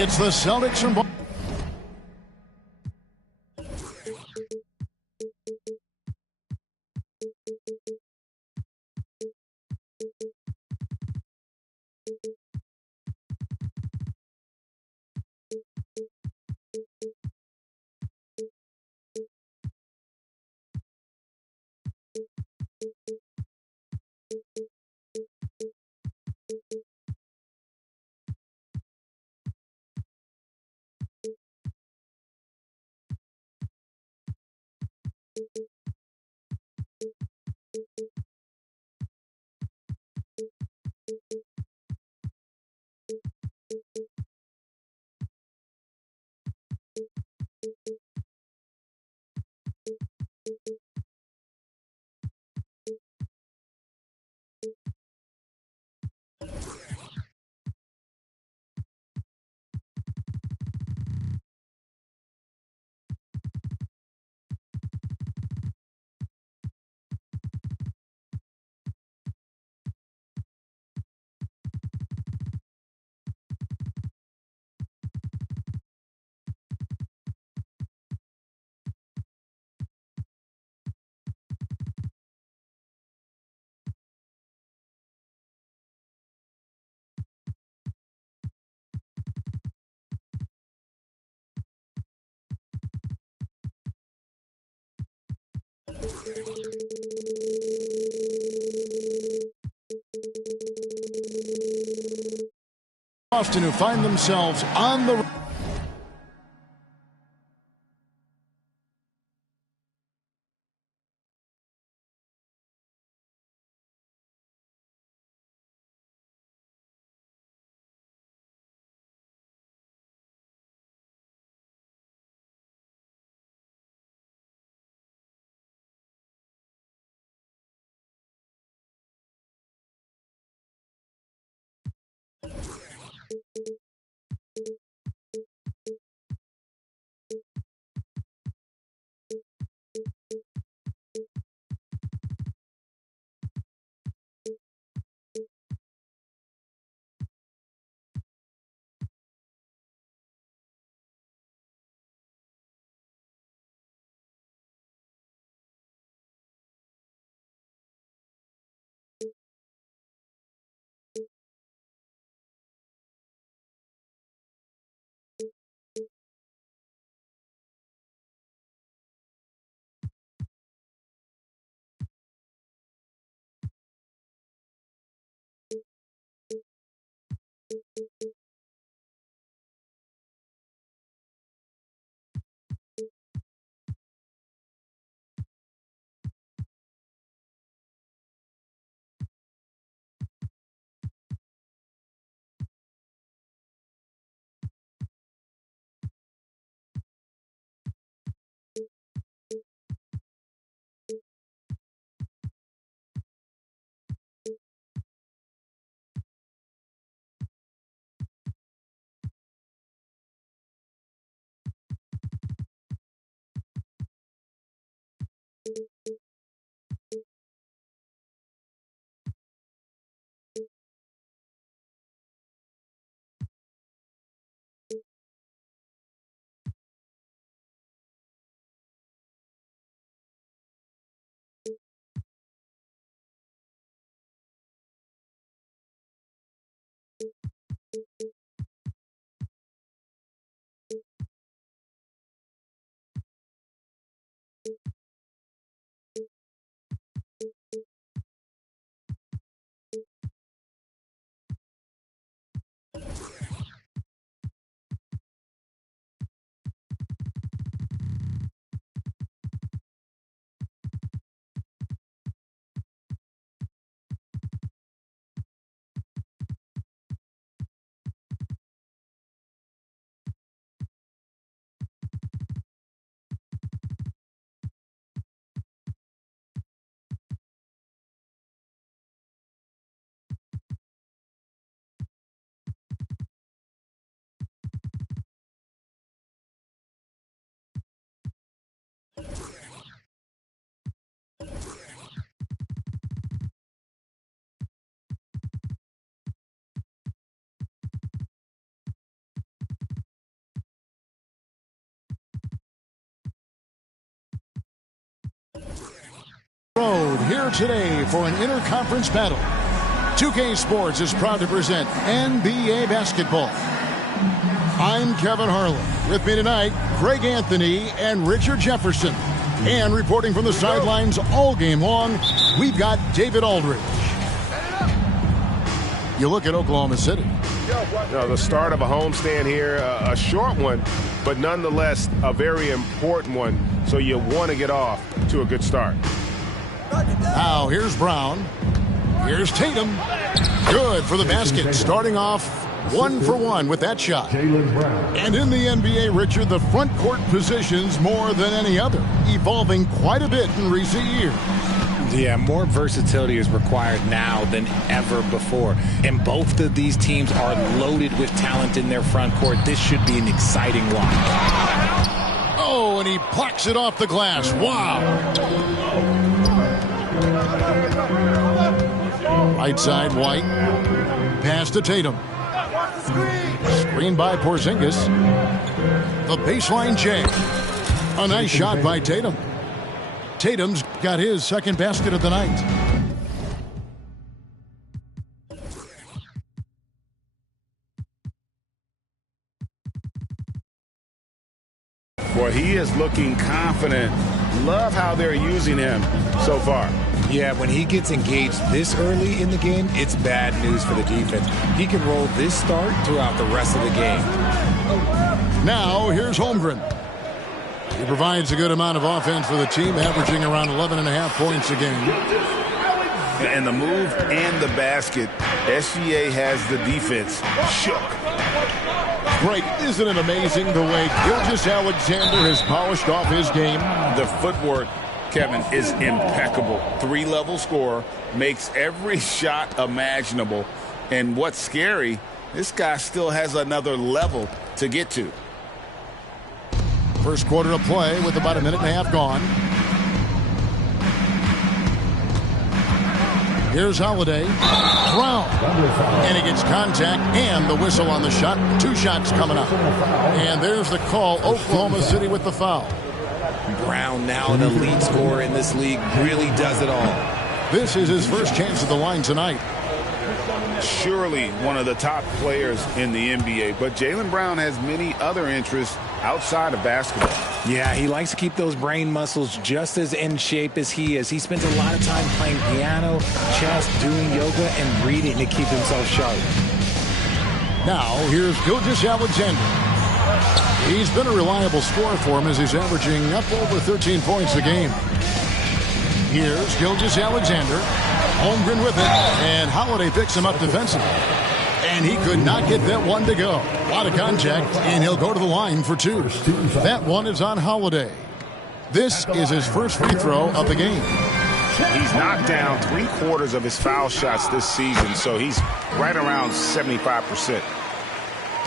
It's the Celtics from Boston. Boston, who find themselves on the here today for an interconference battle. 2K Sports is proud to present NBA basketball. I'm Kevin Harlan. With me tonight, Greg Anthony and Richard Jefferson. And reporting from the sidelines all game long, we've got David Aldridge. You look at Oklahoma City. The start of a homestand here, a short one, but nonetheless a very important one. So you want to get off to a good start. Now here's Brown. Here's Tatum. Good for the basket. Starting off 1 for 1 with that shot. And in the NBA, Richard, the front court positions more than any other, evolving quite a bit in recent years. Yeah, more versatility is required now than ever before. And both of these teams are loaded with talent in their front court. This should be an exciting watch. Oh, and he plucks it off the glass. Wow. Right side, White. Pass to Tatum. Screen by Porzingis. The baseline J. A nice shot by Tatum. Tatum's got his second basket of the night. Boy, he is looking confident. Love how they're using him so far. Yeah, when he gets engaged this early in the game, it's bad news for the defense. He can roll this start throughout the rest of the game. Now, here's Holmgren. He provides a good amount of offense for the team, averaging around 11.5 points a game. And the move and the basket, SGA has the defense shook. Greg, isn't it amazing the way Gilgeous-Alexander has polished off his game? The footwork, Kevin, is impeccable. 3-level scorer, makes every shot imaginable. And what's scary, this guy still has another level to get to. First quarter of play with about a minute and a half gone. Here's Holiday. Brown. And he gets contact and the whistle on the shot. 2 shots coming up. And there's the call. Oklahoma City with the foul. Brown, now an elite scorer in this league, really does it all. This is his first chance at the line tonight. Surely one of the top players in the NBA, but Jaylen Brown has many other interests outside of basketball. Yeah, he likes to keep those brain muscles just as in shape as he is. He spends a lot of time playing piano, chess, doing yoga, and reading to keep himself sharp. Now, here's Gilgeous-Alexander. He's been a reliable scorer for him as he's averaging up over 13 points a game. Here's Gilgeous-Alexander. Holmgren with it, and Holiday picks him up defensively. And he could not get that one to go. A lot of contact, and he'll go to the line for 2. That one is on Holiday. This is his first free throw of the game. He's knocked down 3/4 of his foul shots this season, so he's right around 75%.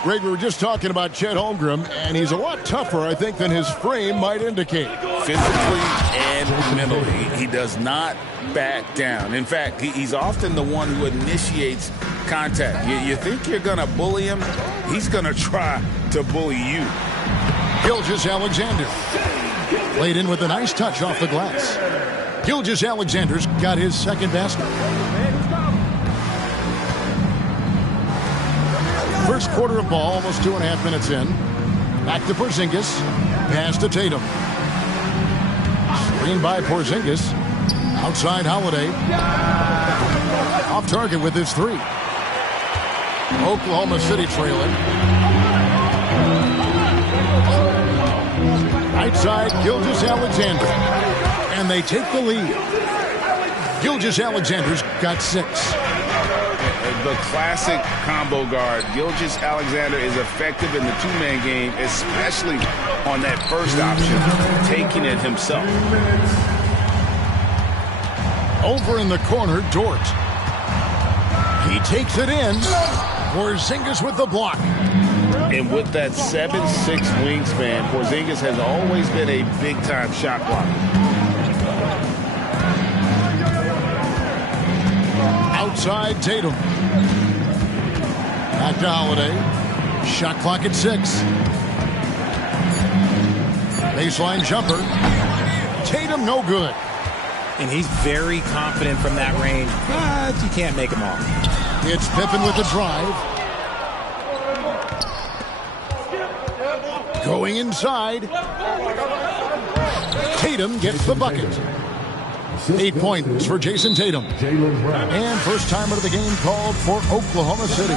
Greg, we were just talking about Chet Holmgren, and he's a lot tougher, I think, than his frame might indicate. Physically and mentally, he does not back down. In fact, he's often the one who initiates contact. You think you're going to bully him? He's going to try to bully you. Gilgeous-Alexander. Played in with a nice touch off the glass. Gilgeous-Alexander's got his second basket. First quarter of ball, almost 2.5 minutes in. Back to Porzingis. Pass to Tatum. Screen by Porzingis. Outside Holiday. Off target with his 3. Oklahoma City trailing. Right side, Gilgeous-Alexander. And they take the lead. Gilgeous-Alexander's got 6. The classic combo guard. Gilgeous-Alexander is effective in the 2-man game, especially on that first option, taking it himself. Over in the corner, Dort. He takes it in. Porzingis with the block. And with that 7'6" wingspan, Porzingis has always been a big-time shot blocker. Outside Tatum. Back to Holiday. Shot clock at 6. Baseline jumper. Tatum no good. And he's very confident from that range, but you can't make him all. It's Pippen with the drive. Going inside. Tatum gets the bucket. 8 points for Jason Tatum. And first timer of the game called for Oklahoma City.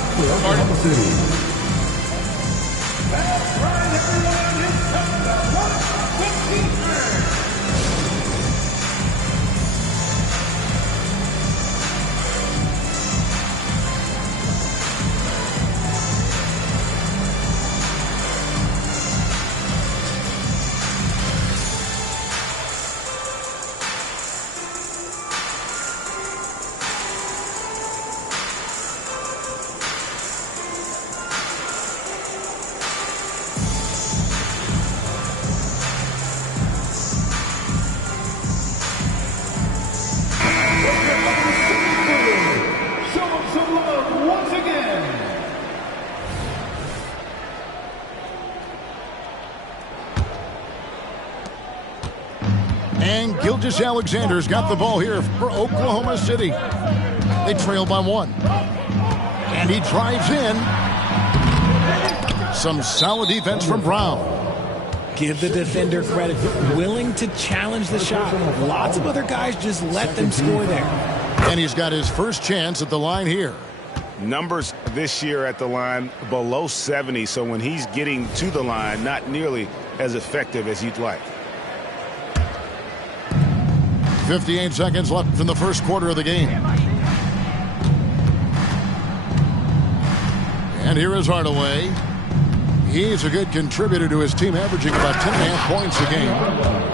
And Gilgeous-Alexander's got the ball here for Oklahoma City. They trail by 1. And he drives in. Some solid defense from Brown. Give the defender credit. Willing to challenge the shot. Lots of other guys just let them score there. And he's got his first chance at the line here. Numbers this year at the line below 70, so when he's getting to the line, not nearly as effective as you'd like. 58 seconds left in the first quarter of the game. And here is Hardaway. He's a good contributor to his team, averaging about 10.5 points a game.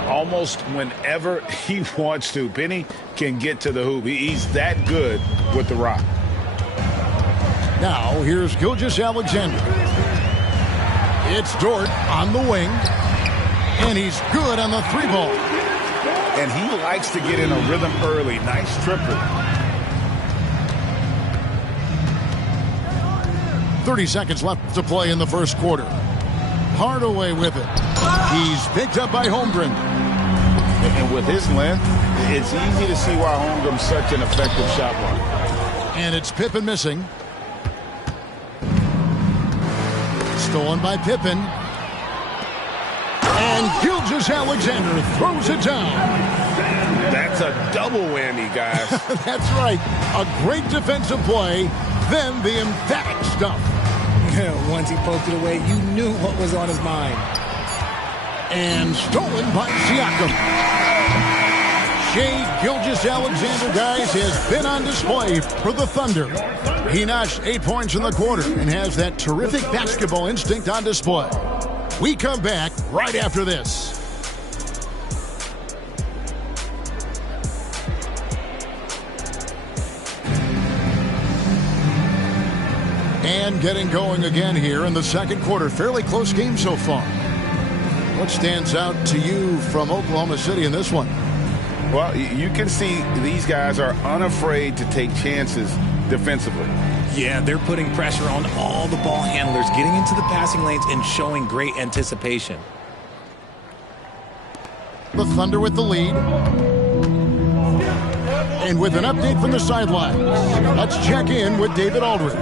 Almost whenever he wants to. Penny can get to the hoop. He's that good with the rock. Now, here's Gilgeous-Alexander. It's Dort on the wing. And he's good on the 3-ball. And he likes to get in a rhythm early. Nice triple. 30 seconds left to play in the first quarter. Hardaway with it. He's picked up by Holmgren. And with his length, it's easy to see why Holmgren's such an effective shot blocker. And it's Pippen missing. Stolen by Pippen. And Gilgeous-Alexander throws it down. That's a double whammy, guys. That's right. A great defensive play, then the emphatic stuff. Once he poked it away, you knew what was on his mind. And stolen by Siakam. Shai Gilgeous-Alexander, guys, has been on display for the Thunder. He notched 8 points in the quarter and has that terrific basketball instinct on display. We come back right after this. And getting going again here in the second quarter. Fairly close game so far. What stands out to you from Oklahoma City in this one? Well, you can see these guys are unafraid to take chances defensively. Yeah, they're putting pressure on all the ball handlers, getting into the passing lanes and showing great anticipation. The Thunder with the lead. And with an update from the sidelines, let's check in with David Aldridge.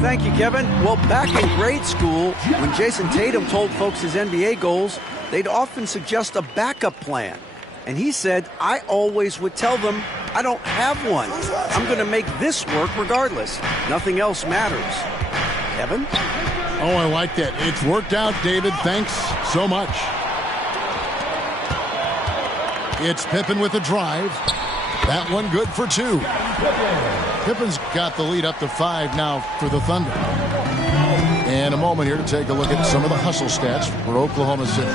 Thank you, Kevin. Well, back in grade school, when Jason Tatum told folks his NBA goals, they'd often suggest a backup plan. And he said, I always would tell them, I don't have one. I'm going to make this work regardless. Nothing else matters. Kevin? Oh, I like that. It's worked out, David. Thanks so much. It's Pippen with the drive. That one good for 2. Pippen's got the lead up to 5 now for the Thunder. And a moment here to take a look at some of the hustle stats for Oklahoma City.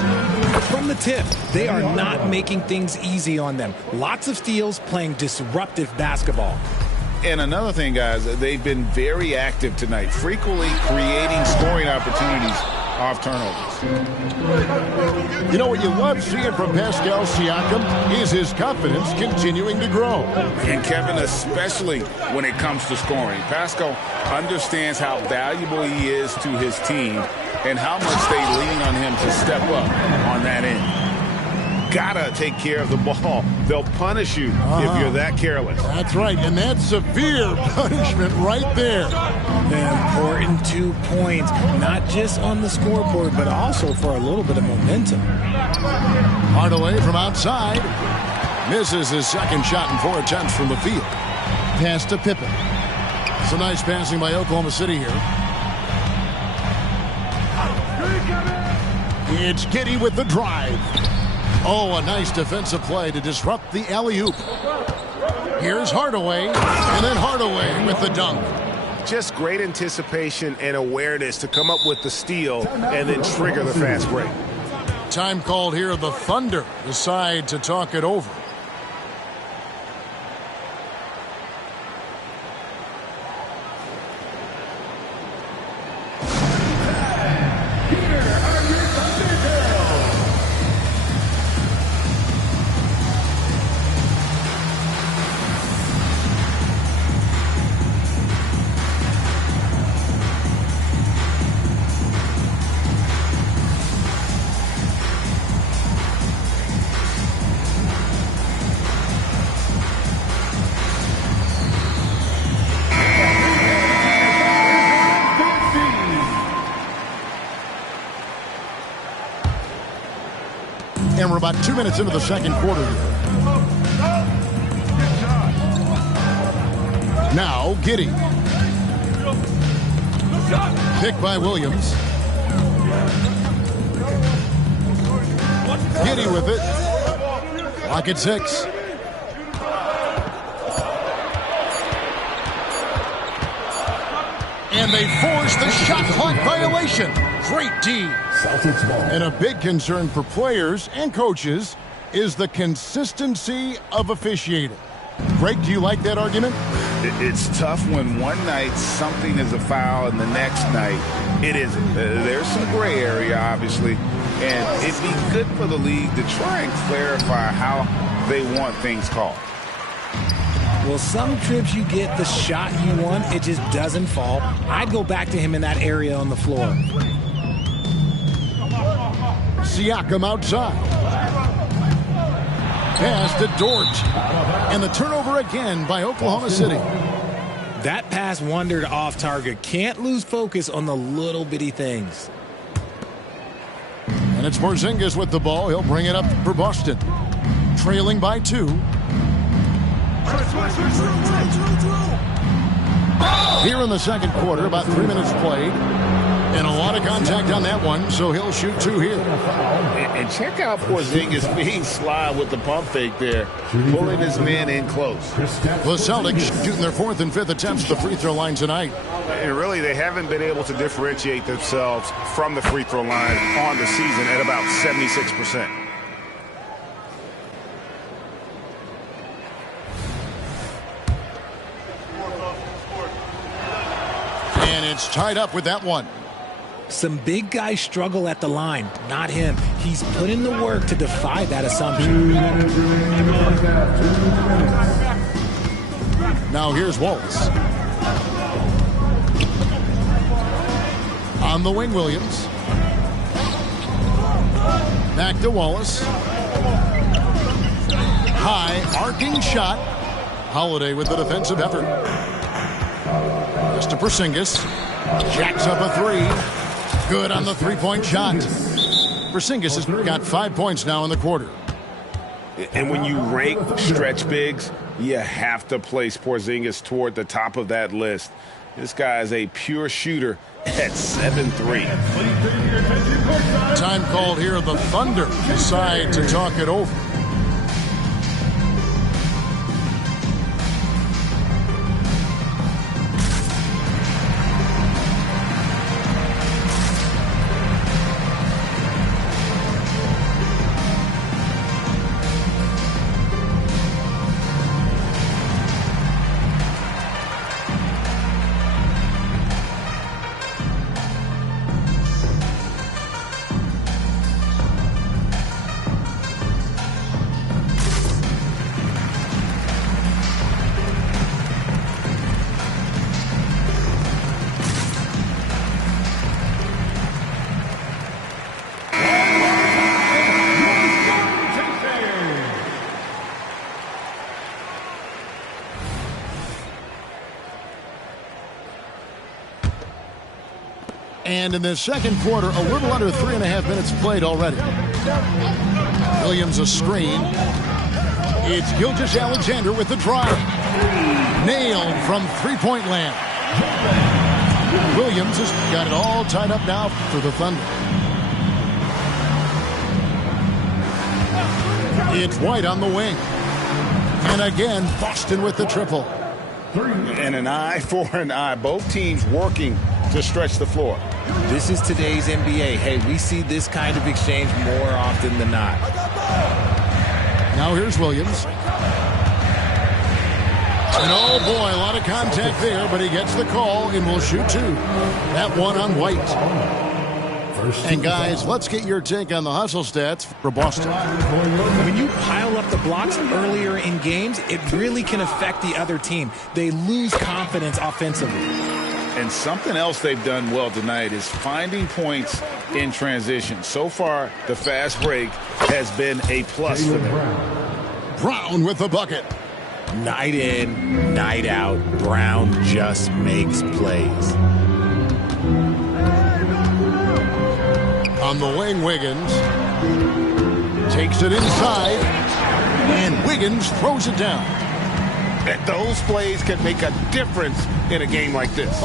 From the tip, they are not making things easy on them. Lots of steals, playing disruptive basketball. And another thing, guys, they've been very active tonight, frequently creating scoring opportunities off turnovers. You know what you love seeing from Pascal Siakam is his confidence continuing to grow. And Kevin, especially when it comes to scoring. Pascal understands how valuable he is to his team. and how much they lean on him to step up on that end. gotta take care of the ball. They'll punish you if you're that careless. That's right, and that's severe punishment right there. An important 2 points, not just on the scoreboard, but also for a little bit of momentum. Hardaway from outside. Misses his second shot in 4 attempts from the field. Pass to Pippen. It's a nice passing by Oklahoma City here. It's Giddey with the drive. Oh, a nice defensive play to disrupt the alley-oop. Here's Hardaway, and then Hardaway with the dunk. Just great anticipation and awareness to come up with the steal and then trigger the fast break. Time called here. The Thunder decide to talk it over. And we're about 2 minutes into the second quarter here. Now, Giddey. Picked by Williams. Giddey with it. Clock at 6. And they force the shot clock violation. Great D. And a big concern for players and coaches is the consistency of officiating. Greg, do you like that argument? It's tough when one night something is a foul and the next night it isn't. There's some gray area, obviously, and it'd be good for the league to try and clarify how they want things called. Well, some trips you get the shot you want, it just doesn't fall. I'd go back to him in that area on the floor. Siakam outside. Pass to Dort. And the turnover again by Oklahoma City. That pass wandered off target. Can't lose focus on the little bitty things. And it's Porzingis with the ball. He'll bring it up for Boston. Trailing by 2. Here in the second quarter, about 3 minutes played. And a lot of contact on that one, so he'll shoot 2 here. And check out Porzingis being sly with the pump fake there, pulling his man in close. The Celtics shooting their 4th and 5th attempts at the free throw line tonight. And really, they haven't been able to differentiate themselves from the free throw line on the season at about 76%. And it's tied up with that one. Some big guys struggle at the line, not him. He's put in the work to defy that assumption. Now here's Wallace. On the wing, Williams. Back to Wallace. High, arcing shot. Holiday with the defensive effort. Just to Porzingis. Jacks up a 3. Good on the three-point shot. Porzingis has got 5 points now in the quarter. And when you rank stretch bigs, you have to place Porzingis toward the top of that list. This guy is a pure shooter at 7'3". Time called here. The Thunder decide to talk it over. And in this second quarter, a little under 3.5 minutes played already. Williams a screen. It's Gilgeous-Alexander with the drive. Nailed from three-point land. Williams has got it all tied up now for the Thunder. It's White on the wing. And again, Boston with the triple. And an eye for an eye. Both teams working to stretch the floor. This is today's NBA. Hey, we see this kind of exchange more often than not. Now here's Williams. And oh boy, a lot of contact there, but he gets the call and will shoot two. That one on White. And guys, let's get your take on the hustle stats for Boston. When you pile up the blocks earlier in games, it really can affect the other team. They lose confidence offensively. And something else they've done well tonight is finding points in transition. So far, the fast break has been a plus for them. Brown with the bucket. Night in, night out, Brown just makes plays. On the wing, Wiggins takes it inside, and Wiggins throws it down. And those plays can make a difference in a game like this.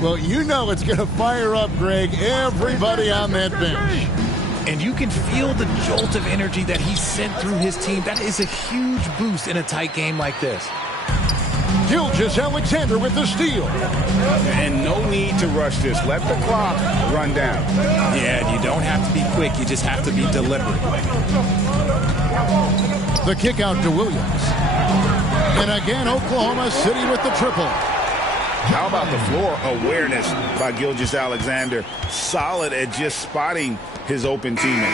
Well, you know it's going to fire up, Greg, everybody on that bench. And you can feel the jolt of energy that he sent through his team. That is a huge boost in a tight game like this. Gilgeous-Alexander with the steal. And no need to rush this. Let the clock run down. Yeah, you don't have to be quick. You just have to be deliberate. The kick out to Williams. And again, Oklahoma City with the triple. How about the floor awareness by Gilgeous-Alexander? Solid at just spotting his open teammate.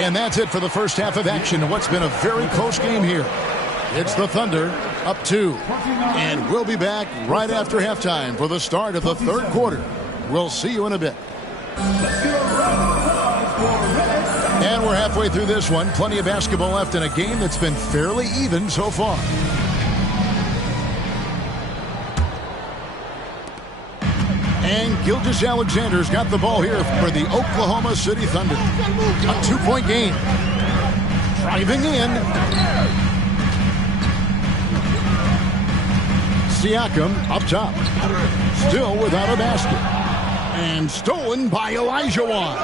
And that's it for the first half of action in what's been a very close game here. It's the Thunder up 2. And we'll be back right after halftime for the start of the third quarter. We'll see you in a bit. And we're halfway through this one. Plenty of basketball left in a game that's been fairly even so far. And Gilgeous-Alexander's got the ball here for the Oklahoma City Thunder. A 2-point game. Driving in. Siakam up top. Still without a basket. And stolen by Olajuwon.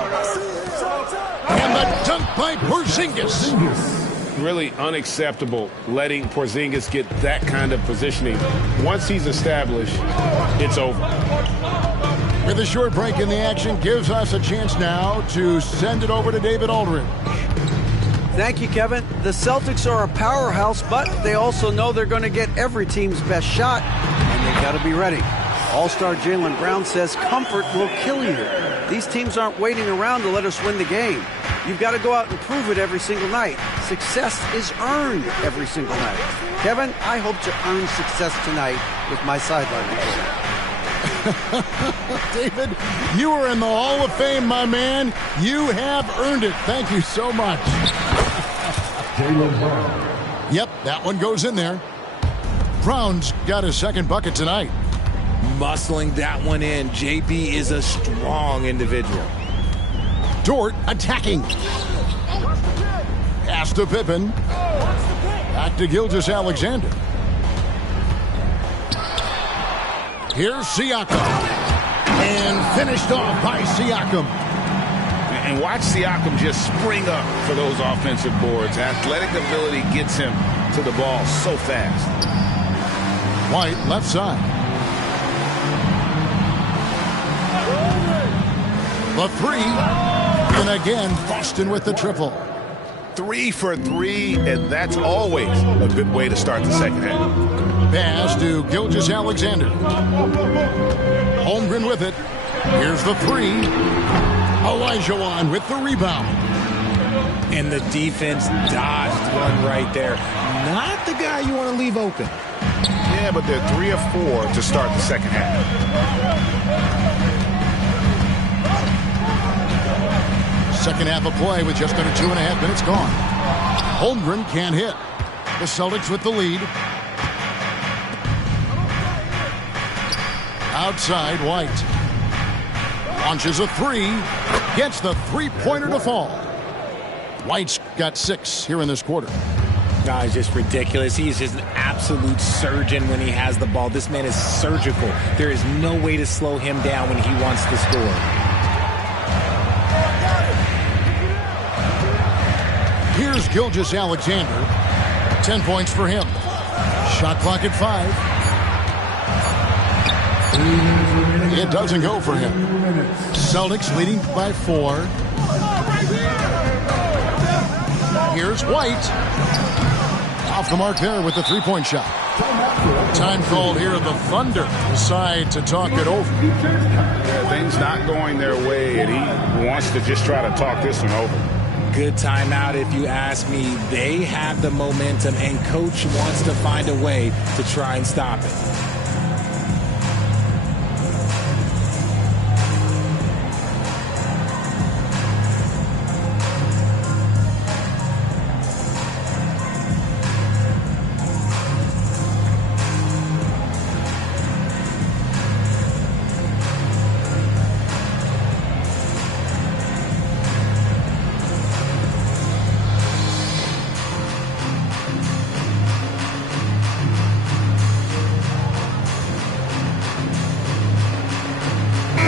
And the dunk by Porzingis. Really unacceptable letting Porzingis get that kind of positioning. Once he's established, it's over. With a short break in the action, gives us a chance now to send it over to David Aldridge. Thank you, Kevin. The Celtics are a powerhouse, but they also know they're going to get every team's best shot, and they've got to be ready. All-star Jaylen Brown says comfort will kill you. These teams aren't waiting around to let us win the game. You've got to go out and prove it every single night. Success is earned every single night. Kevin, I hope to earn success tonight with my sideline report. David, you are in the Hall of Fame, my man. You have earned it. Thank you so much. Yep, that one goes in there. Brown's got his second bucket tonight. Muscling that one in. JB is a strong individual. Dort attacking. Pass to Pippen. Back to Gilgeous-Alexander. Here's Siakam. And finished off by Siakam. And watch Siakam just spring up for those offensive boards. Athletic ability gets him to the ball so fast. White left side. The three. And again, Boston with the triple. 3 for 3, and that's always a good way to start the second half. Pass to Gilgeous-Alexander. Holmgren with it. Here's the three. Olajuwon with the rebound. And the defense dodged one right there. Not the guy you want to leave open. Yeah, but they're 3 of 4 to start the second half. Second half of play with just under 2.5 minutes gone. Holmgren can't hit. The Celtics with the lead. Outside, White. Launches a three. Gets the three-pointer to fall. White's got 6 here in this quarter. It's just ridiculous. He is just an absolute surgeon when he has the ball. This man is surgical. There is no way to slow him down when he wants to score. Here's Gilgeous-Alexander. 10 points for him. Shot clock at 5. It doesn't go for him. Celtics leading by 4. Here's White. Off the mark there with the three-point shot. Time called here. The Thunder decide to talk it over. Yeah, things not going their way, and he wants to just try to talk this one over. Good timeout if you ask me. They have the momentum, and coach wants to find a way to try and stop it.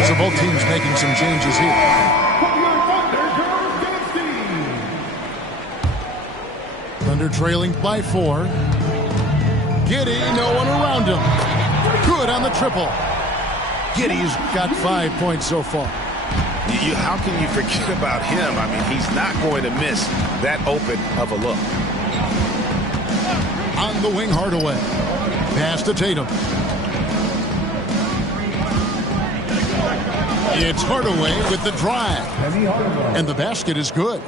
So both teams making some changes here. Thunder trailing by 4. Giddey, no one around him. Good on the triple. Giddey's got 5 points so far. How can you forget about him? I mean, he's not going to miss that open of a look. On the wing, Hardaway. Pass to Tatum. It's Hardaway with the drive. And the basket is good.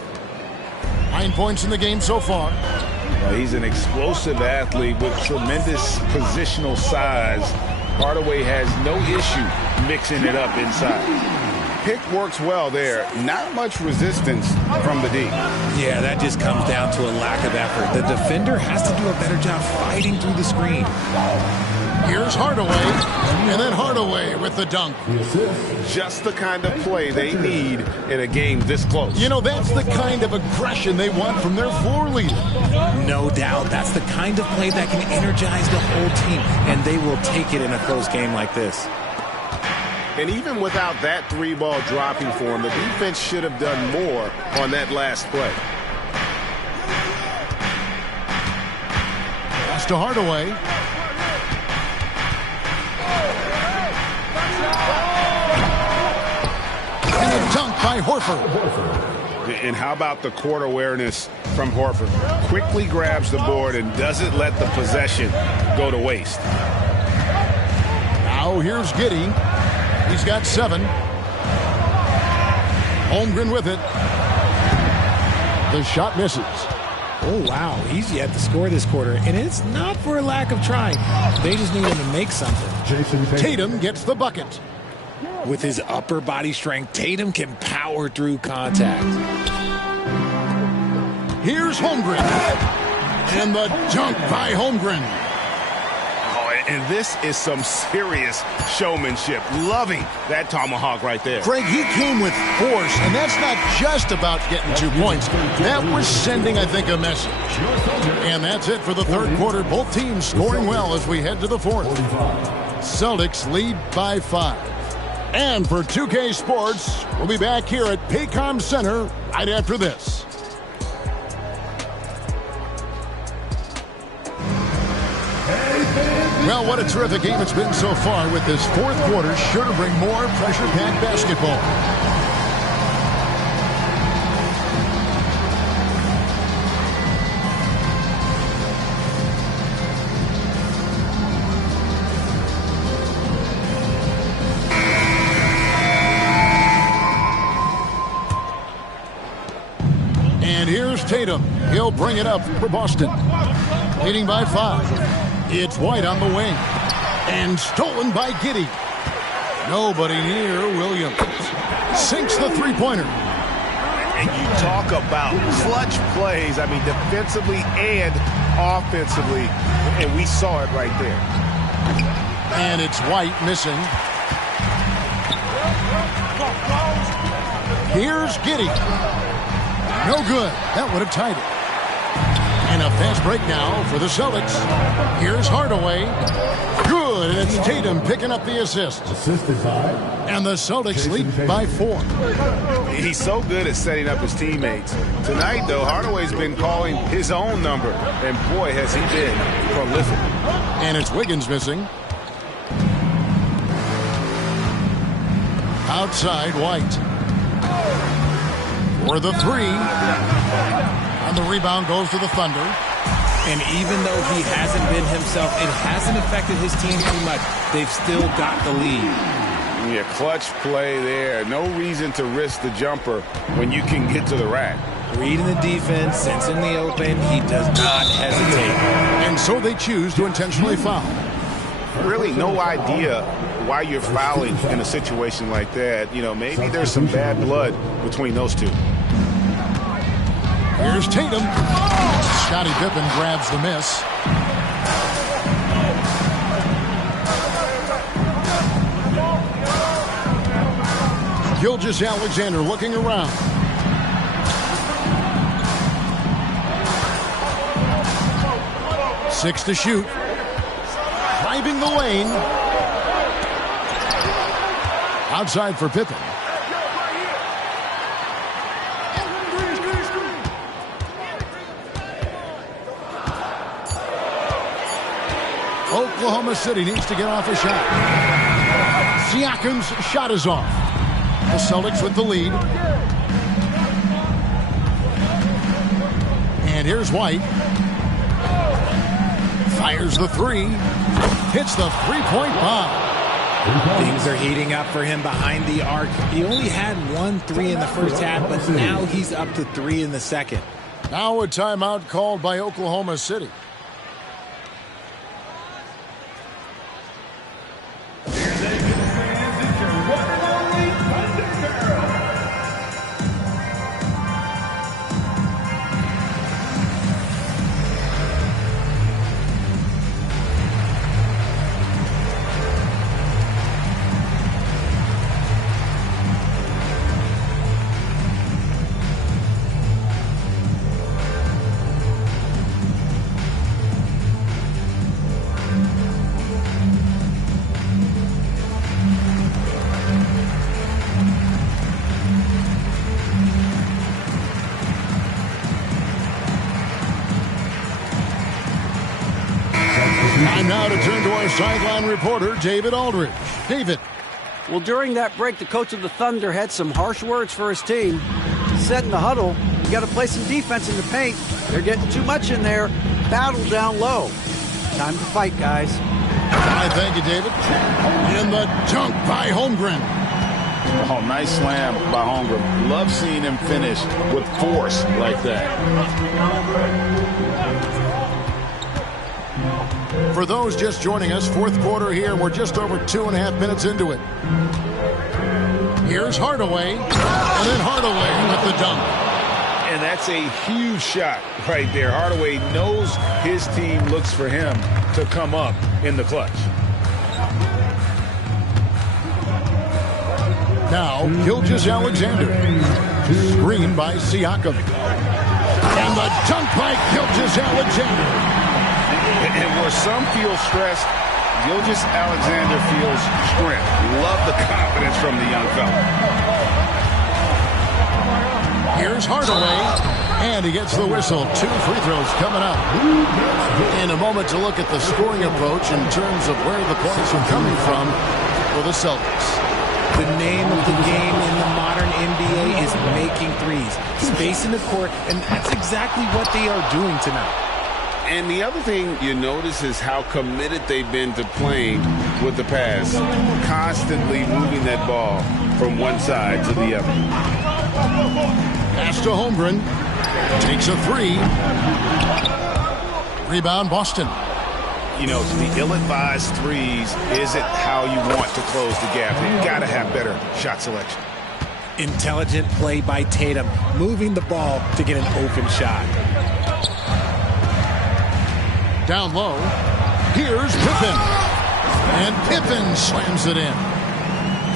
9 points in the game so far. Well, he's an explosive athlete with tremendous positional size. Hardaway has no issue mixing it up inside. Pick works well there. Not much resistance from the D. Yeah, that just comes down to a lack of effort. The defender has to do a better job fighting through the screen. Here's Hardaway, and then Hardaway with the dunk. Just the kind of play they need in a game this close. You know, that's the kind of aggression they want from their floor leader. No doubt. That's the kind of play that can energize the whole team, and they will take it in a close game like this. And even without that three-ball dropping for him, the defense should have done more on that last play. Pass to Hardaway. And a dunk by Horford. And how about the court awareness from Horford? Quickly grabs the board and doesn't let the possession go to waste. Now here's Giddey. He's got 7. Holmgren with it. The shot misses. Oh, wow. He's yet to score this quarter, and it's not for a lack of trying. They just need him to make something. Tatum gets the bucket. With his upper body strength, Tatum can power through contact. Here's Holmgren. And the dunk by Holmgren. And this is some serious showmanship. Loving that tomahawk right there. Craig, he came with force, and that's not just about getting 2 points. That was sending, I think, a message. And that's it for the third quarter. Both teams scoring well as we head to the fourth. Celtics lead by 5. And for 2K Sports, we'll be back here at Paycom Center right after this. Well, what a terrific game it's been so far with this fourth quarter. Sure to bring more pressure-packed basketball. And here's Tatum. He'll bring it up for Boston. Leading by 5. It's White on the wing. And stolen by Giddey. Nobody near Williams. Sinks the three-pointer. And you talk about clutch plays, I mean, defensively and offensively. And we saw it right there. And it's White missing. Here's Giddey. No good. That would have tied it. And a fast break now for the Celtics. Here's Hardaway. Good, and it's Tatum picking up the assist. And the Celtics lead by 4. He's so good at setting up his teammates. Tonight, though, Hardaway's been calling his own number. And boy, has he been prolific. And it's Wiggins missing. Outside, White. For the 3. And the rebound goes to the Thunder. And even though he hasn't been himself, it hasn't affected his team too much. They've still got the lead. Yeah, clutch play there. No reason to risk the jumper when you can get to the rack. Reading the defense, sensing the open, he does not hesitate. And so they choose to intentionally foul. Really no idea why you're fouling in a situation like that. You know, maybe there's some bad blood between those two. Here's Tatum. Scottie Pippen grabs the miss. Gilgeous-Alexander looking around. Six to shoot. Driving the lane. Outside for Pippen. Oklahoma City needs to get off a shot. Siakam's shot is off. The Celtics with the lead. And here's White. Fires the 3. Hits the three-point bomb. Things are heating up for him behind the arc. He only had 1 3 in the first half, but now he's up to 3 in the second. Now a timeout called by Oklahoma City. Time now to turn to our sideline reporter, David Aldridge. David. Well, during that break, the coach of the Thunder had some harsh words for his team. He said in the huddle, you got to play some defense in the paint. They're getting too much in there. Battle down low. Time to fight, guys. I thank you, David. And the dunk by Holmgren. Oh, nice slam by Holmgren. Love seeing him finish with force like that. For those just joining us, fourth quarter here. We're just over 2.5 minutes into it. Here's Hardaway, and then Hardaway with the dunk. And that's a huge shot right there. Hardaway knows his team looks for him to come up in the clutch. Now, Gilgeous-Alexander. Screen by Siakam. And the dunk by Gilgeous-Alexander. And where some feel stressed, Gilgeous-Alexander feels strength. Love the confidence from the young fella. Here's Hardaway, and he gets the whistle. 2 free throws coming up. In a moment to look at the scoring approach in terms of where the points are coming from for the Celtics. The name of the game in the modern NBA is making threes. Spacing the court, and that's exactly what they are doing tonight. And the other thing you notice is how committed they've been to playing with the pass. Constantly moving that ball from one side to the other. Pass to Holmgren. Takes a 3. Rebound, Boston. You know, the ill-advised threes isn't how you want to close the gap. You've got to have better shot selection. Intelligent play by Tatum, moving the ball to get an open shot. Down low. Here's Pippen. And Pippen slams it in.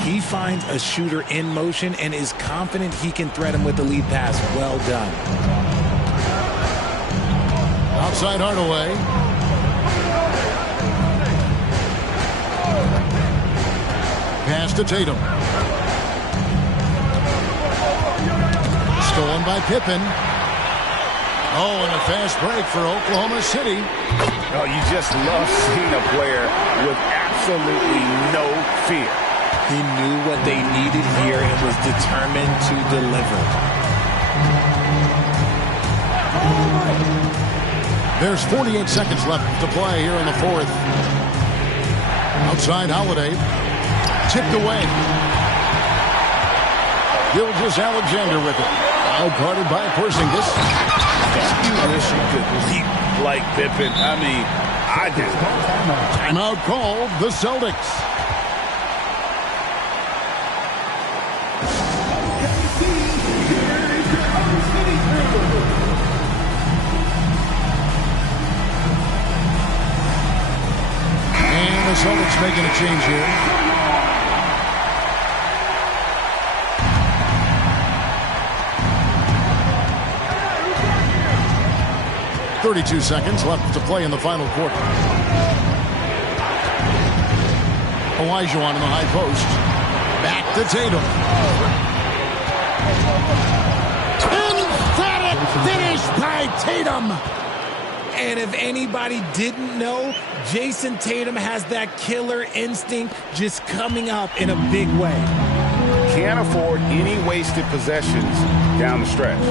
He finds a shooter in motion and is confident he can threat him with the lead pass. Well done. Outside Hardaway. Pass to Tatum. Stolen by Pippen. Oh, and a fast break for Oklahoma City. Oh, you just love seeing a player with absolutely no fear. He knew what they needed here and was determined to deliver. There's 48 seconds left to play here in the fourth. Outside Holiday. Tipped away. Gilgeous-Alexander with it. Out-guarded by Porzingis. You wish you could leap like Pippen. I mean, I do. Timeout called the Celtics. And the Celtics making a change here. 32 seconds left to play in the final quarter. Olajuwon in the high post. Back to Tatum. Emphatic finish by Tatum. And if anybody didn't know, Jason Tatum has that killer instinct just coming up in a big way. Can't afford any wasted possessions down the stretch.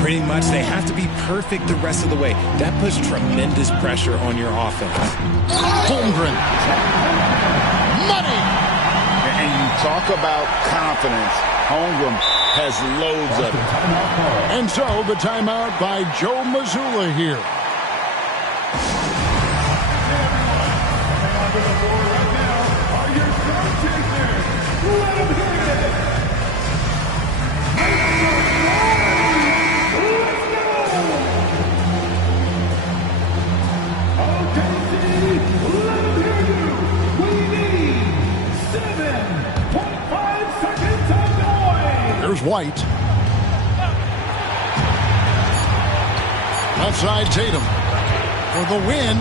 Pretty much, they have to be perfect the rest of the way. That puts tremendous pressure on your offense. Holmgren. Money. And you talk about confidence. Holmgren has loads of it. And so the timeout by Joe Mazzulla here. There's White. Outside Tatum for the win.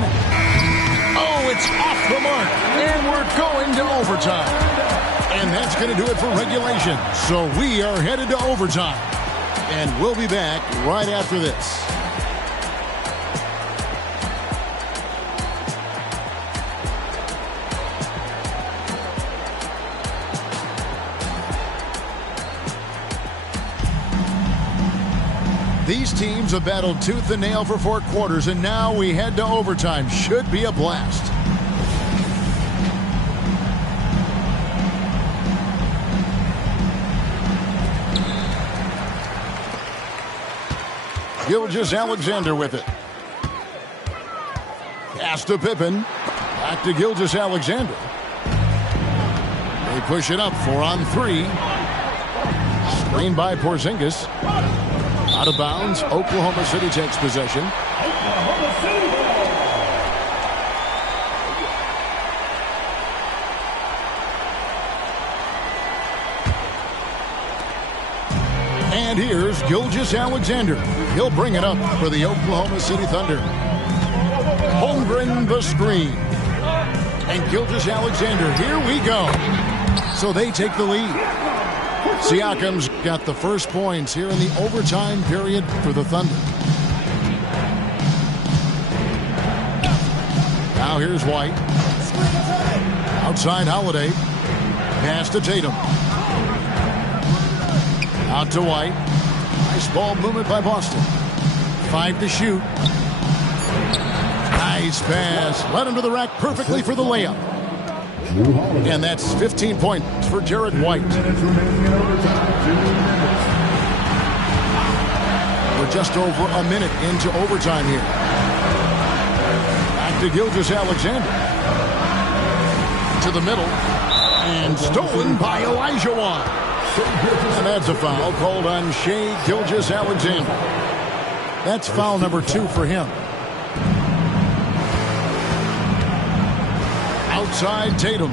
Oh, it's off the mark. And we're going to overtime. And that's going to do it for regulation. So we are headed to overtime. And we'll be back right after this. These teams have battled tooth and nail for 4 quarters, and now we head to overtime. Should be a blast. Gilgeous-Alexander with it. Pass to Pippen. Back to Gilgeous-Alexander. They push it up 4 on 3. Screen by Porzingis. Out of bounds. Oklahoma City takes possession. And here's Gilgeous-Alexander. He'll bring it up for the Oklahoma City Thunder. Holmgren the screen. And Gilgeous-Alexander, here we go. So they take the lead. Siakam's got the first points here in the overtime period for the Thunder. Now here's White. Outside Holiday. Pass to Tatum. Out to White. Nice ball movement by Boston. 5 to shoot. Nice pass. Led him to the rack perfectly for the layup. And that's 15 points for Jared White. We're just over a minute into overtime here. Back to Gilgeous-Alexander. To the middle. And stolen by Olajuwon. And that's a foul called on Shai Gilgeous-Alexander. That's foul number 2 for him. Outside Tatum.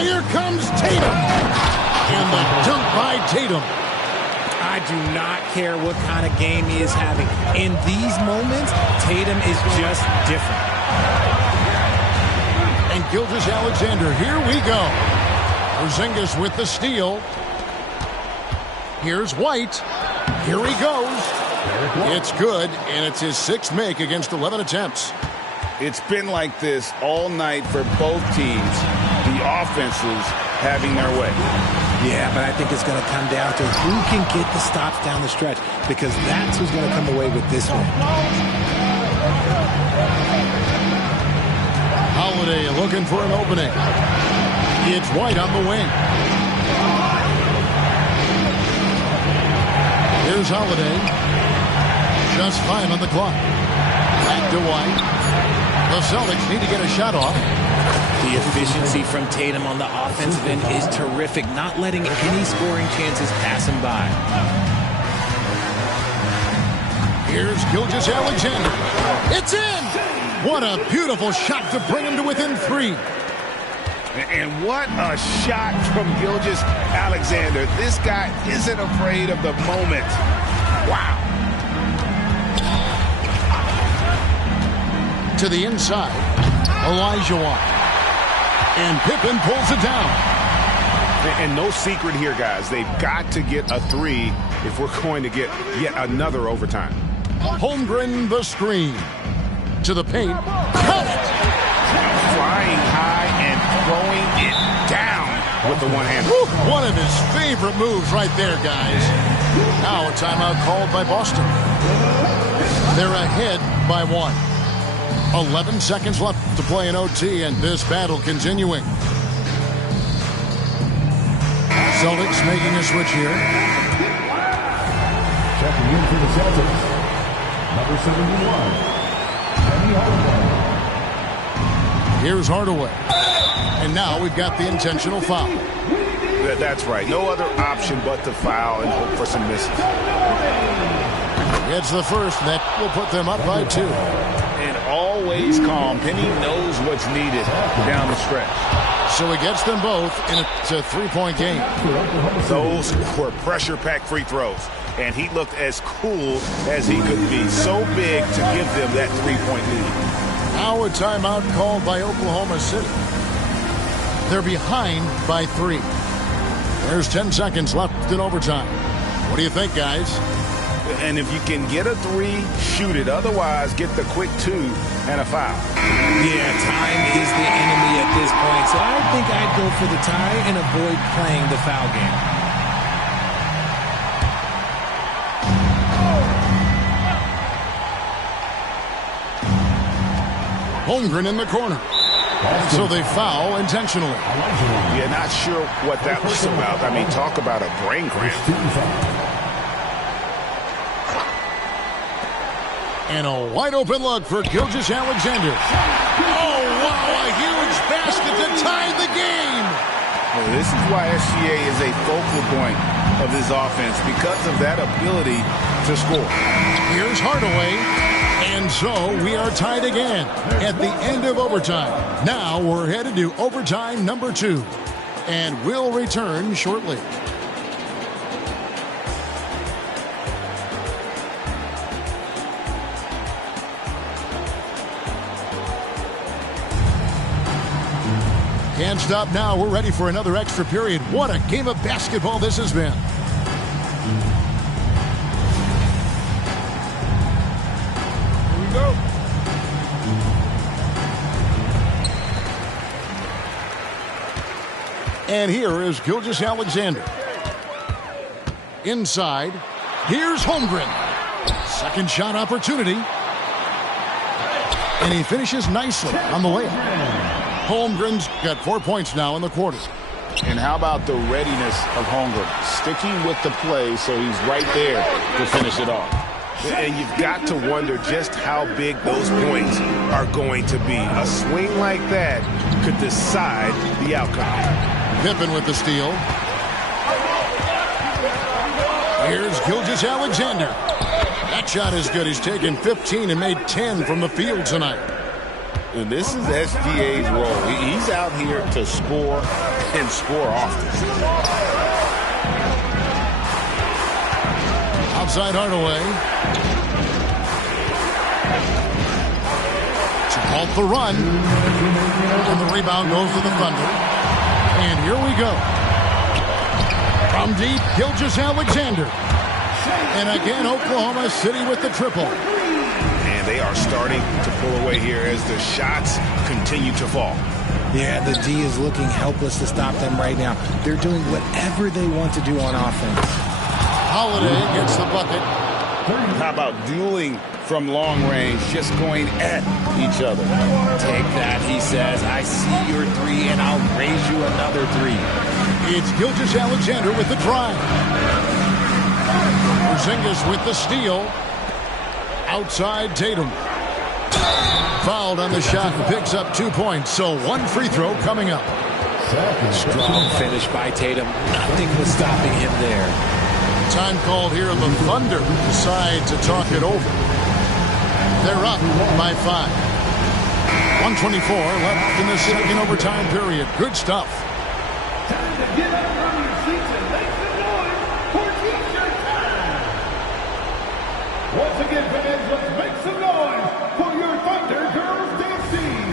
Here comes Tatum. And the dunk by Tatum. I do not care what kind of game he is having. In these moments, Tatum is just different. And Gilgeous-Alexander, here we go. Porzingis with the steal. Here's White. Here he goes. It's good, and it's his 6th make against 11 attempts. It's been like this all night for both teams. The offenses having their way. Yeah, but I think it's going to come down to who can get the stops down the stretch, because that's who's going to come away with this one. Holiday looking for an opening. It's White on the wing. Here's Holiday. Just 5 on the clock. Back to White. The Celtics need to get a shot off. The efficiency from Tatum on the offensive end is terrific, not letting any scoring chances pass him by. Here's Gilgeous-Alexander. It's in! What a beautiful shot to bring him to within 3. And what a shot from Gilgeous-Alexander. This guy isn't afraid of the moment. Wow. To the inside. Elijah Watt. And Pippen pulls it down. And no secret here, guys. They've got to get a 3 if we're going to get yet another overtime. Holmgren the screen. To the paint. Cut it! Flying high and throwing it down with the one-hand. One of his favorite moves right there, guys. Now a timeout called by Boston. They're ahead by 1. 11 seconds left to play in OT, and this battle continuing. Celtics making a switch here. Checking in for the Celtics, number 71, Penny Hardaway. Here's Hardaway. And now we've got the intentional foul. That's right. No other option but to foul and hope for some misses. It's the first that will put them up by 2. And always calm. Penny knows what's needed down the stretch. So he gets them both, and it's a 3-point game. Those were pressure-packed free throws. And he looked as cool as he could be. So big to give them that 3-point lead. Now a timeout called by Oklahoma City. They're behind by 3. There's 10 seconds left in overtime. What do you think, guys? And if you can get a 3, shoot it. Otherwise, get the quick 2 and a foul. Yeah, time is the enemy at this point. So I think I'd go for the tie and avoid playing the foul game. Holmgren in the corner. So they foul intentionally. Yeah, not sure what that was about. I mean, talk about a brain cramp. And a wide open look for Gilgeous-Alexander. Oh, wow, a huge basket to tie the game. Well, this is why SGA is a focal point of this offense, because of that ability to score. Here's Hardaway. And so we are tied again at the end of overtime. Now we're headed to overtime number 2. And we'll return shortly. Can't stop now. We're ready for another extra period. What a game of basketball this has been. Here we go. And here is Gilgeous-Alexander. Inside. Here's Holmgren. Second shot opportunity. And he finishes nicely on the layup. Holmgren's got 4 points now in the quarter. And how about the readiness of Holmgren? Sticking with the play so he's right there to finish it off. And you've got to wonder just how big those points are going to be. A swing like that could decide the outcome. Pippen with the steal. Here's Gilgeous-Alexander. That shot is good. He's taken 15 and made 10 from the field tonight. And this is SGA's role. He's out here to score and score often. Outside Hardaway. To halt the run. And the rebound goes to the Thunder. And here we go. From deep, Gilgeous-Alexander. And again, Oklahoma City with the triple. And they are starting to pull away here as the shots continue to fall. Yeah, the D is looking helpless to stop them right now. They're doing whatever they want to do on offense. Holiday gets the bucket. How about dueling from long range, just going at each other? Take that, he says. I see your three, and I'll raise you another three. It's Gilgeous-Alexander with the drive. Porzingis with the steal. Outside Tatum. Fouled on the shot and picks up 2 points. So one free throw coming up. Strong finish by Tatum. Nothing was stopping him there. Time called here. The Thunder decide to talk it over. They're up by 5. 1:24 left in the second overtime period. Good stuff. Time to get up from your seats and make some noise for T-shirt time. Once again, fans, let's make some noise for your Thunder Girls dancing.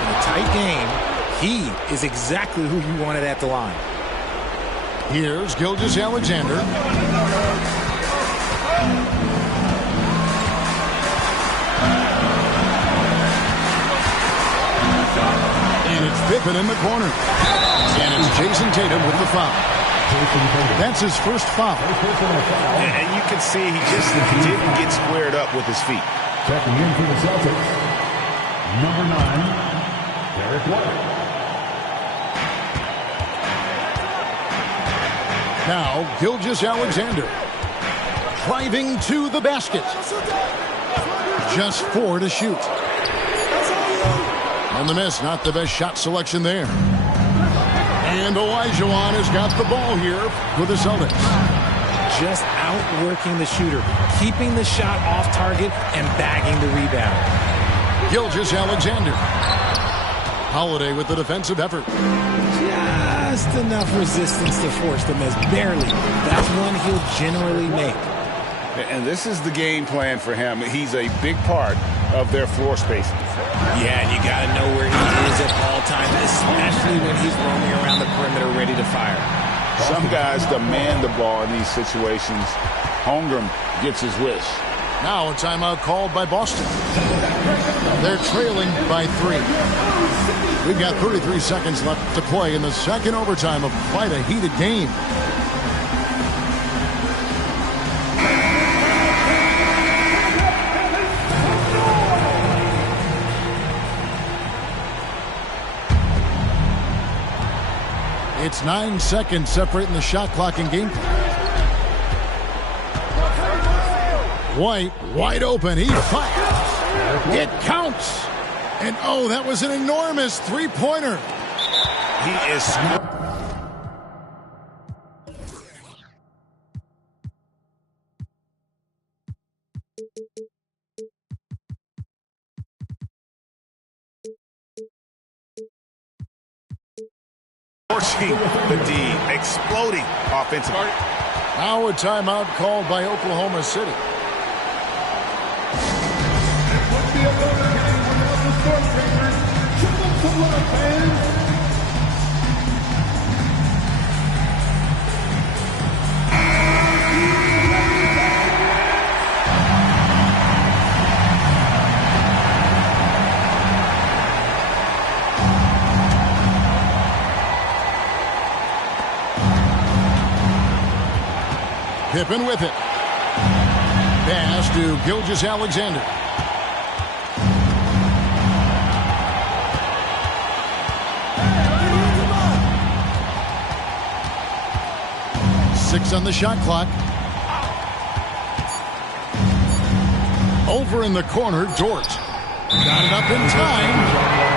In a tight game, he is exactly who you wanted at the line. Here's Gilgeous-Alexander. And it's Pippen in the corner. And it's Jason Tatum with the foul. That's his first foul. And you can see he just didn't get squared up with his feet. Checking in for the Celtics, number 9, Derek White. Now, Gilgeous-Alexander driving to the basket. Just 4 to shoot. On the miss, not the best shot selection there. And Olajuwon has got the ball here for the Celtics. Just outworking the shooter, keeping the shot off target and bagging the rebound. Gilgeous-Alexander. Holiday with the defensive effort. Just enough resistance to force them as barely. That's one he'll generally make. And this is the game plan for him. He's a big part of their floor spacing. Yeah, and you got to know where he is at all times, especially when he's roaming around the perimeter ready to fire. Some guys demand the ball in these situations. Holmgren gets his wish. Now a timeout called by Boston. They're trailing by 3. We've got 33 seconds left to play in the second overtime of quite a heated game. It's 9 seconds separating the shot clock and game clock. White, wide open. He fires. It counts. And, oh, that was an enormous three-pointer. He is forcing the D, exploding offensively. Now a timeout called by Oklahoma City. Pippen with it. Pass to Gilgeous-Alexander. Six on the shot clock. Over in the corner, Dort. Got it up in time.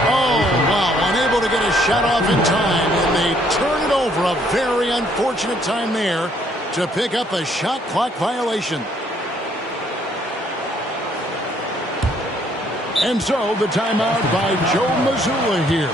Oh, wow. Unable to get a shot off in time, and they turn it over. A very unfortunate time there to pick up a shot clock violation. And so the timeout by Joe Mazzulla here.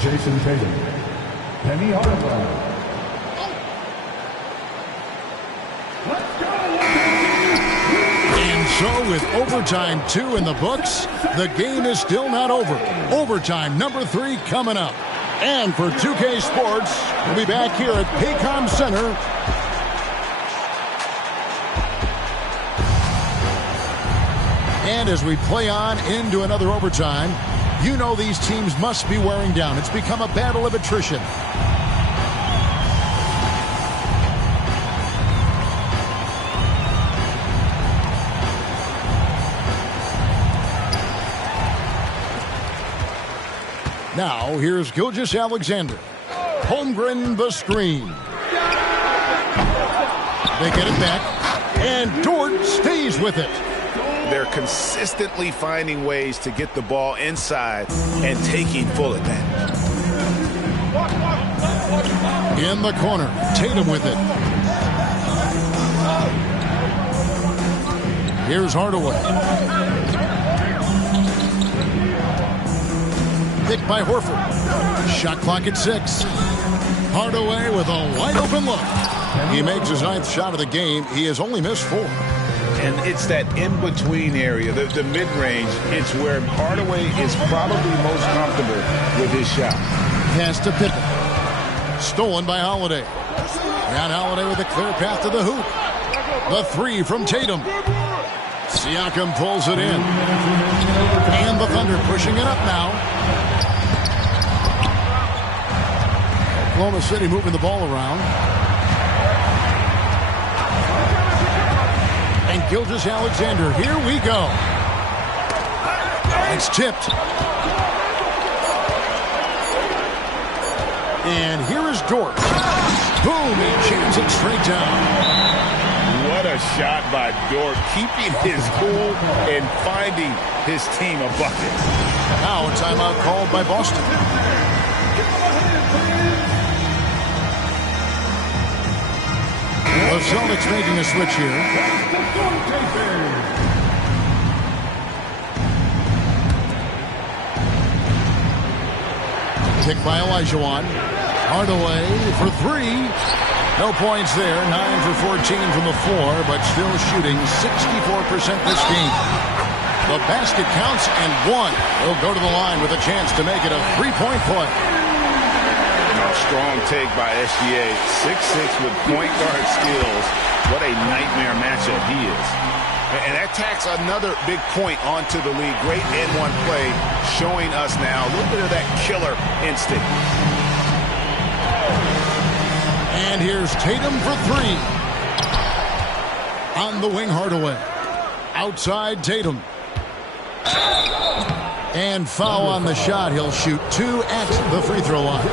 Jason Tatum. Penny Hardaway. And so with overtime 2 in the books, the game is still not over. Overtime number 3 coming up. And for 2K Sports, we'll be back here at Paycom Center. And as we play on into another overtime, you know these teams must be wearing down. It's become a battle of attrition. Now, here's Gilgeous-Alexander. Holmgren the screen. They get it back, and Dort stays with it. They're consistently finding ways to get the ball inside and taking full advantage. In the corner, Tatum with it. Here's Hardaway. Picked by Horford. Shot clock at 6. Hardaway with a wide open look. He makes his 9th shot of the game. He has only missed 4. And it's that in-between area, the mid-range. It's where Hardaway is probably most comfortable with his shot. Pass to Pippen. Stolen by Holiday. Got Holiday with a clear path to the hoop. The 3 from Tatum. Siakam pulls it in. And the Thunder pushing it up now. Oklahoma City moving the ball around. And Gilgeous-Alexander, here we go. It's tipped. And here is Dort. Boom, he jams it straight down. What a shot by Dort, keeping his cool and finding his team a bucket. Now a timeout called by Boston. The Celtics making a switch here. Picked by Olajuwon. Hardaway for 3. No points there. 9 for 14 from the floor, but still shooting 64% this game. The basket counts and 1. He'll go to the line with a chance to make it a 3-point play. Strong take by SGA. 6'6" with point guard skills. What a nightmare matchup he is. And that tacks another big point onto the league. Great N1 play showing us now a little bit of that killer instinct. And here's Tatum for 3. On the wing, Hardaway. Outside, Tatum. And foul on the shot. He'll shoot 2 at the free throw line.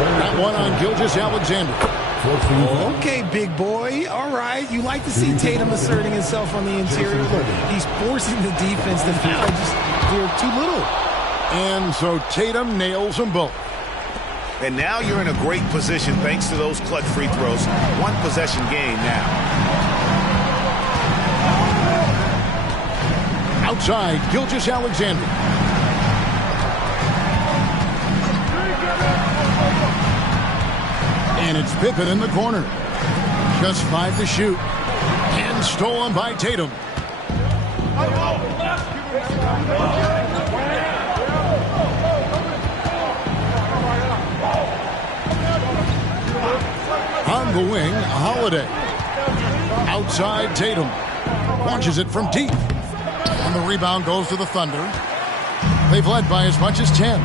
That one on Gilgeous-Alexander. Okay, big boy. All right. You like to see Tatum asserting himself on the interior. Look, he's forcing the defense to foul. They're too little. And so Tatum nails them both. And now you're in a great position thanks to those clutch free throws. 1 possession game now. Outside, Gilgeous-Alexander. And it's Pippen in the corner. Just 5 to shoot. And stolen by Tatum. On the wing, Holiday. Outside, Tatum. Launches it from deep. And the rebound goes to the Thunder. They've led by as much as 10.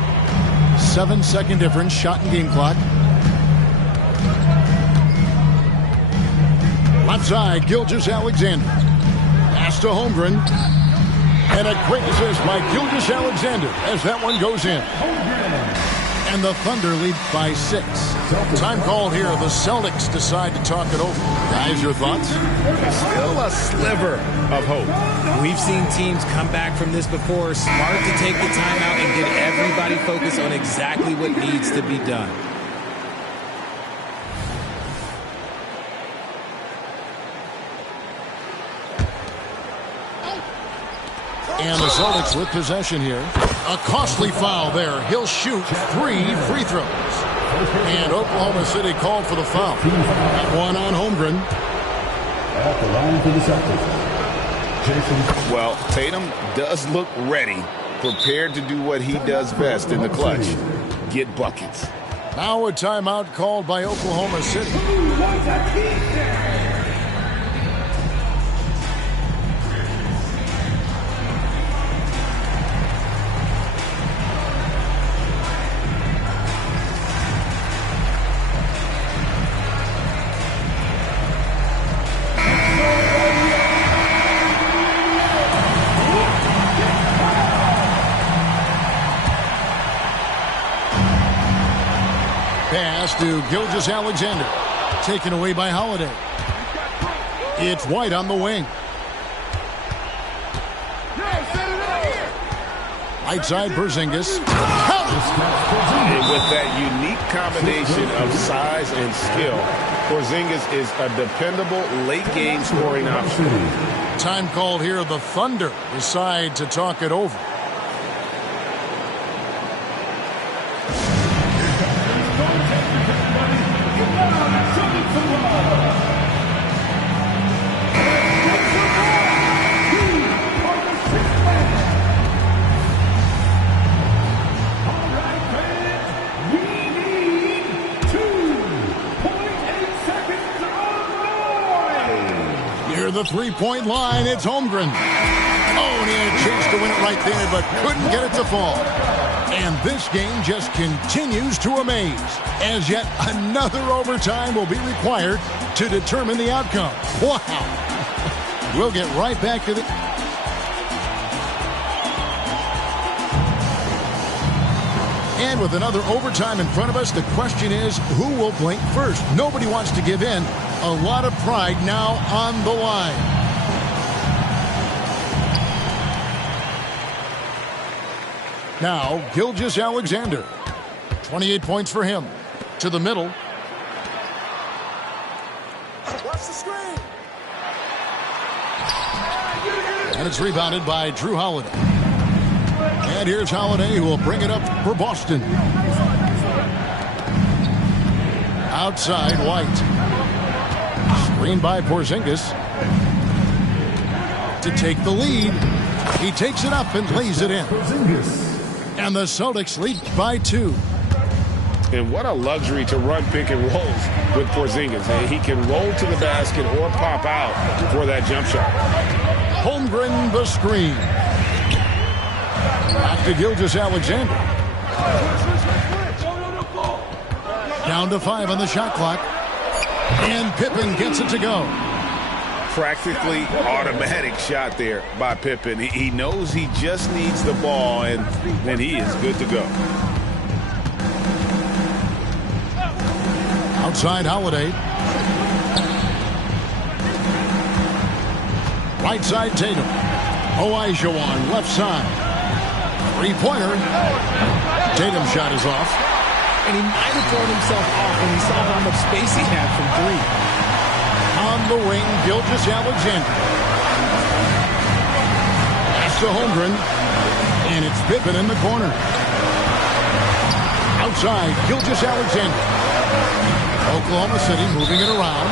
7-second difference, shot and game clock. Left side, Gilgeous-Alexander. Pass to Holmgren. And a quick assist by Gilgeous-Alexander as that one goes in. And the Thunder lead by 6. Time called here. The Celtics decide to talk it over. Guys, your thoughts? Still a sliver of hope. We've seen teams come back from this before. Smart to take the timeout and get everybody focused on exactly what needs to be done. And the Celtics with possession here. A costly foul there. He'll shoot 3 free throws. And Oklahoma City called for the foul. That one on Holmgren. At the line for the Celtics, Jason. Well, Tatum does look ready, prepared to do what he does best in the clutch. Get buckets. Now a timeout called by Oklahoma City. Pass to Gilgeous-Alexander. Taken away by Holiday. It's White on the wing. Right side, Porzingis. And with that unique combination of size and skill, Porzingis is a dependable late-game scoring option. Time called here. The Thunder decide to talk it over. The three-point line, it's Holmgren. Oh, and he had a chance to win it right there, but couldn't get it to fall. And this game just continues to amaze, as yet another overtime will be required to determine the outcome. Wow. We'll get right back to the... And with another overtime in front of us, the question is, who will blink first? Nobody wants to give in. A lot of pride now on the line. Now, Gilgeous-Alexander. 28 points for him. To the middle. Watch the screen. And it's rebounded by Drew Holiday. And here's Holiday, who will bring it up for Boston. Outside, White. Screen by Porzingis. To take the lead. He takes it up and lays it in. And the Celtics lead by 2. And what a luxury to run pick and rolls with Porzingis. He can roll to the basket or pop out for that jump shot. Holmgren the screen. Back to Gilgeous-Alexander. Down to 5 on the shot clock. And Pippen gets it to go. Practically automatic shot there by Pippen. He knows he just needs the ball, and then he is good to go. Outside Holiday. Right side Tatum. Olajuwon left side. Three-pointer. Tatum's shot is off. And he might have thrown himself off when he saw how much space he had from 3. On the wing, Gilgeous-Alexander. Pass to Holmgren. And it's Pippen in the corner. Outside, Gilgeous-Alexander. Oklahoma City moving it around.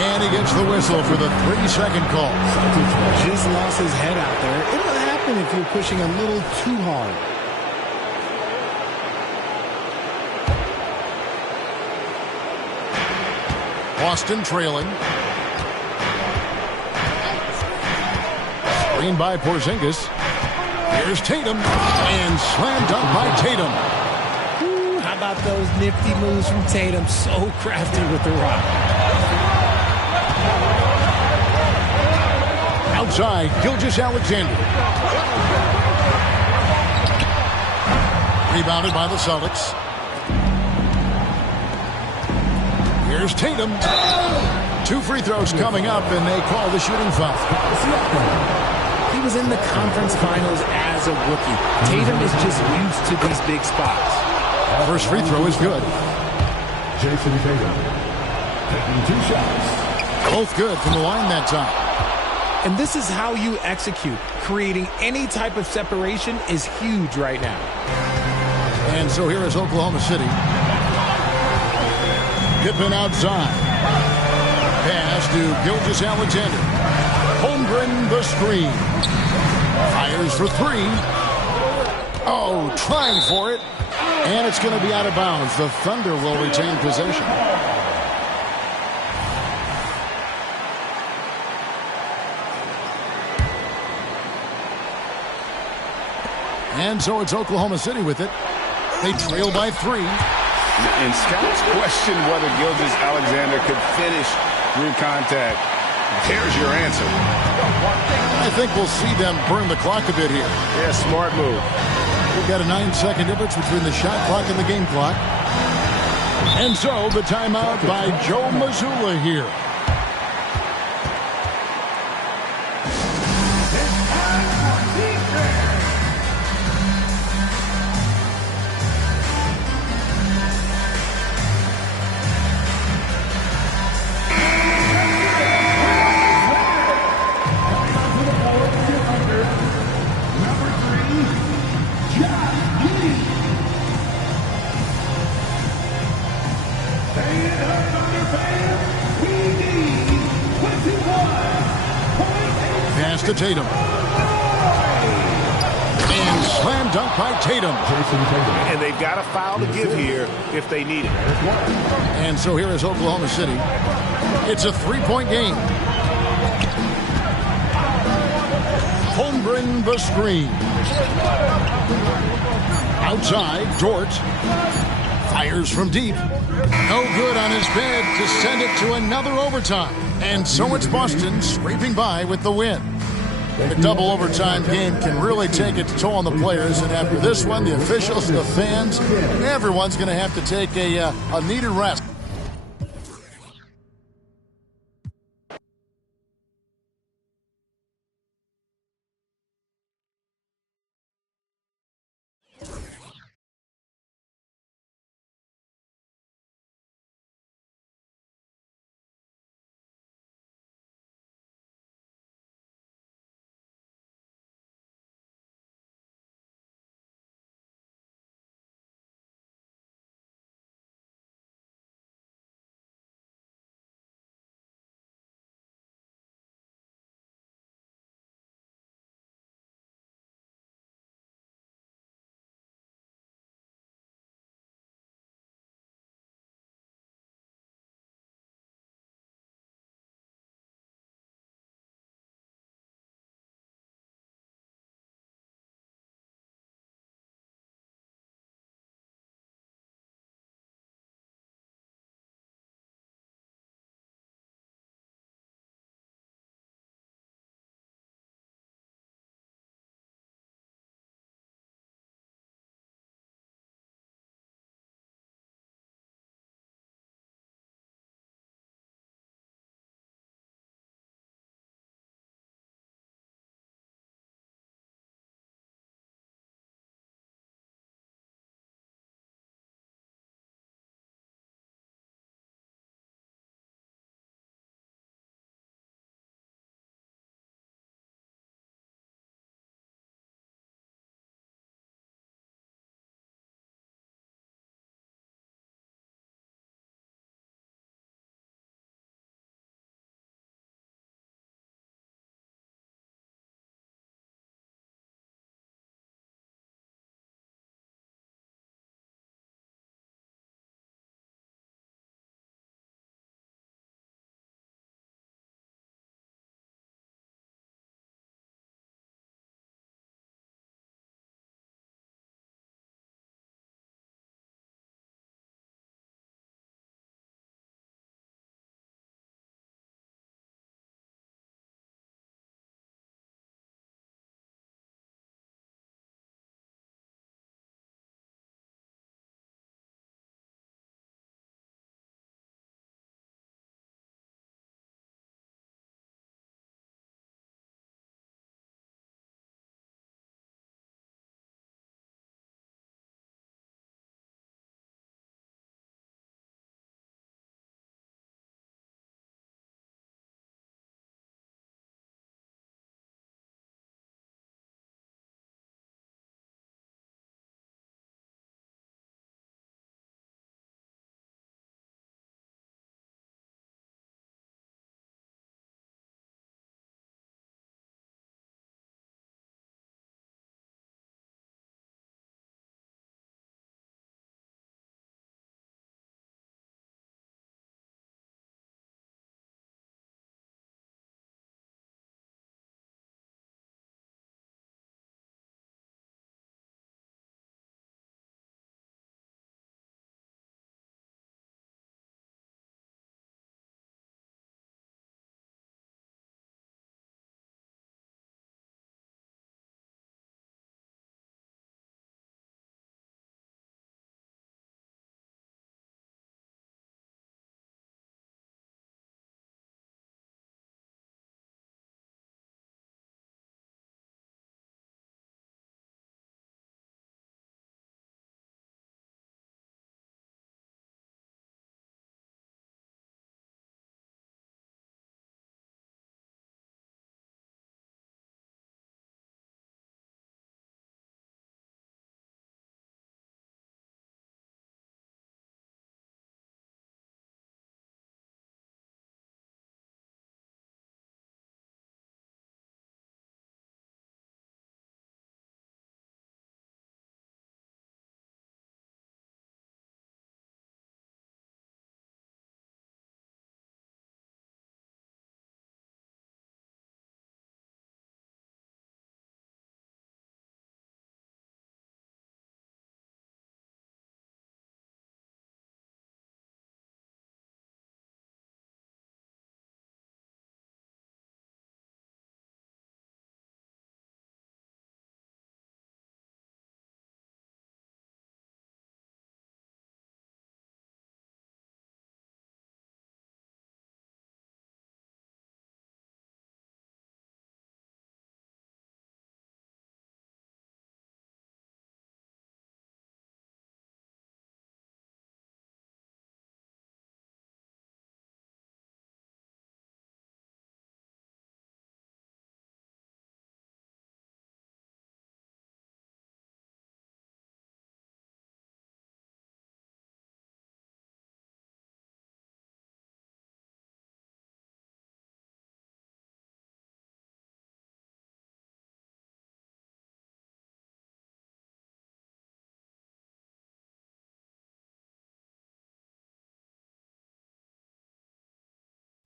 And he gets the whistle for the 3-second call. Just lost his head out there. It'll happen if you're pushing a little too hard. Boston trailing. Screen by Porzingis. Here's Tatum. And slam dunk by Tatum. Ooh, how about those nifty moves from Tatum? So crafty with the rock. Outside, Gilgeous-Alexander. Rebounded by the Celtics. Here's Tatum. 2 free throws coming up, and they call the shooting foul. He was in the conference finals as a rookie. Tatum is just used to these big spots. First free throw is good. Jason Tatum taking 2 shots. Both good from the line that time. And this is how you execute. Creating any type of separation is huge right now. And so here is Oklahoma City. Pippen outside. Pass to Gilgeous-Alexander. Holmgren the screen. Fires for 3. Oh, trying for it. And it's going to be out of bounds. The Thunder will retain possession. And so it's Oklahoma City with it. They trail by 3. And scouts question whether Gilgeous-Alexander could finish through contact. There's your answer. I think we'll see them burn the clock a bit here. Yeah, smart move. We've got a 9-second difference between the shot clock and the game clock. And so the timeout by Joe Mazzulla here. Pass to Tatum. And slam dunk by Tatum. And they've got a foul to give here if they need it. And so here is Oklahoma City. It's a 3-point game. Holmgren the screen. Outside, Dort. Fires from deep. No good on his bed to send it to another overtime. And so it's Boston scraping by with the win. The double overtime game can really take its toll on the players. And after this one, the officials, the fans, everyone's going to have to take a needed rest.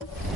Thunder.